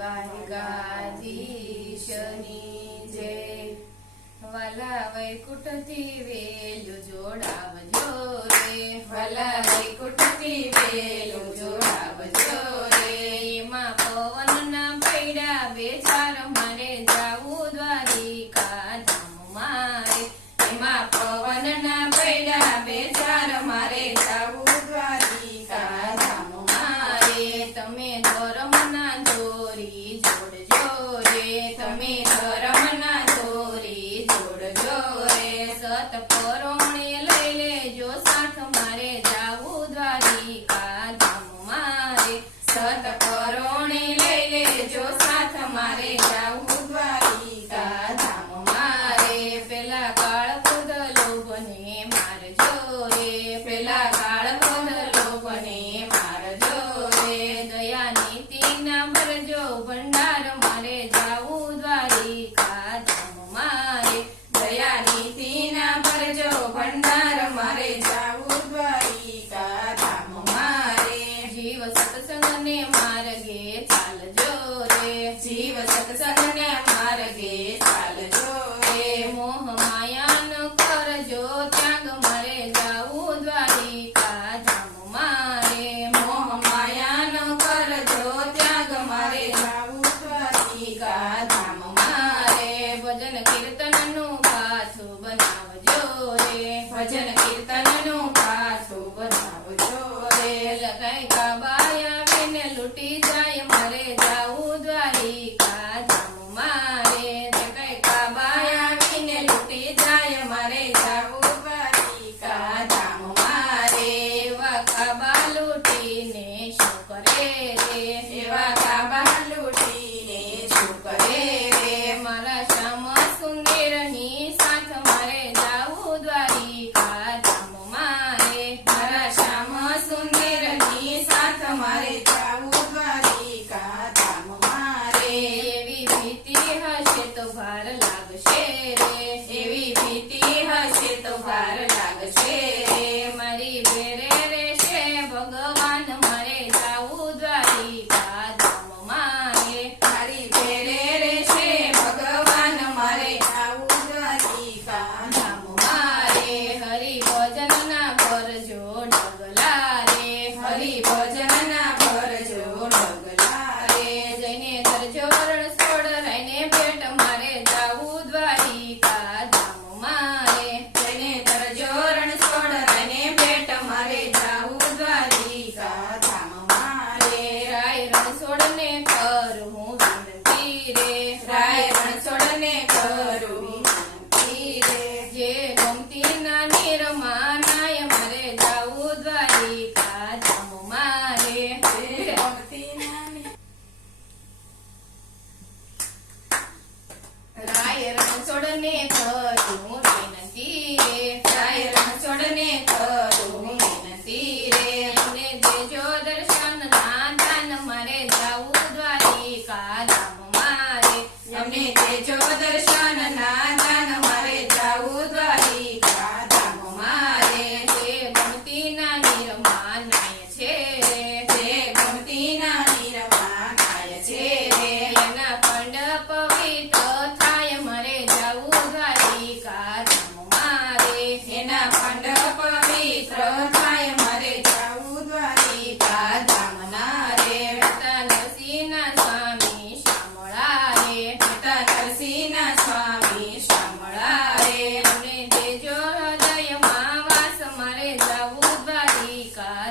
દ્વારકાધીશની જય। વાલા વૈકુંઠથી વેલું જોડાવજો રે, વાલા વૈકુંઠથી વેલું જોડાવજો રે। એમાં પવનના પૈડા બેચાર મારે જાવું દ્વારિકા ધામ મારે, એમાં પવનના પૈડા બેચાર મારે જાવું દ્વારિકા ધામ મારે। તમે ધર્મના દોરી જોડજો રે, તમે ધર્મના દોરી જોડજો રે। સત પરોણે લઈ લેજો સાથ મારે જાવું દ્વારિકા ધામ મારે, સત પરોણે લઈ લેજો સાથ મારે જાવું દ્વારિકા ધામ મારે। પેલા કાળ ક્રોધ લોભને મારજો રે, પેલા કાળ ક્રોધ લોભને મારજો રે। દયા નીતિના ભરજો ભંડાર મારે જાવું દ્વારિકા ધામ મારે, દયા નીતિના ભરજો ભંડાર મારે જાવું દ્વારિકા ધામ મારે। જીવ સત્સંગને માર્ગે ચાલજો રે, જીવ સત્સંગને માર્ગે ચાલજો રે। મોહ માયાનો કરજો ત્યાગ મારે જાવું દ્વારિકા ધામ મારે, મોહ માયાનો કરજો ત્યાગ મારે જાવું દ્વારિકા ધામ મારે। ભજન કીર્તનનું પાછું બનાવજો રે, ભજન કીર્તનનું પાછું બનાવજો રે। લખાય કાબાયા વિને લૂટી જાય મારે જાવું દ્વારિકા ધામ મારે, લખાય કાબાયા વિને લૂટી જાય મારે જાવું દ્વારિકા ધામ મારે। એવા કાબા લૂટીને શું કરે રે, એવા કાબા લૂટીને શું કરે રે। મારા શ્યામ સુંદરની સાથ મારે જાવું દ્વારિકા ધામ મારે, મારા શ્યામ સુંદરની સાથ મારે જાવું દ્વારિકા ધામ મારે। એવી ભીતિ હશે તો ભાર લાગશે રે, એવી ભીતિ હશે તો ભાર લાગશે રે। મારી ભેરે રહેશે ભગવાન મારે જાવું દ્વારિકા ધામ મારે, મારી ભેરે રહેશે ભગવાન મારે જાવું દ્વારિકા ધામ મારે। હરિ ભજનના ભરજો ડગલા રે, હરિ ભજનના ભરજો ડગલા રે। જઈને કરજો રણછોડ રાયને ભેટ મારે જાવું દ્વારિકા ધામ મારે, જઈને કરજો રણછોડ રાયને ભેટ મારે જાવું દ્વારિકા ધામ મારે। રાય રણછોડને કરું હું વિનંતી રે, રાય રણછોડને કરું વિનંતી રે। જે ગમતીના નિરમાનાય મારે જાવું દ્વારિકા ધામ મારે, જે ગમતીના રાય રણછોડને કરું વિનંતી રે, રાય રણછોડને કરું વિનંતી રે। અમને દેજો દર્શન ના દાન મારે જાવું દ્વારિકા ધામ મારે, અમને દેજો દર્શન ના દાન મારે જાવું દ્વારિકા ધામ મારે। જે ગમતીના નિરમાનાય છે રે, જે ગમતીના નિરમાનાય છે રે। એના પંડ પવિત્ર થાય મારે જાવું દ્વારિકા ધામ મારે, એના પંડ પવિત્ર થાય મારે જાવું દ્વારિકા ધામ ના રે। પિતા નરસિંહના સ્વામી શામળા રે, પિતા નરસિંહના સ્વામી શામળા રે। અમને દેજો હૃદયમાં વાસ મારે જાવું દ્વારિકા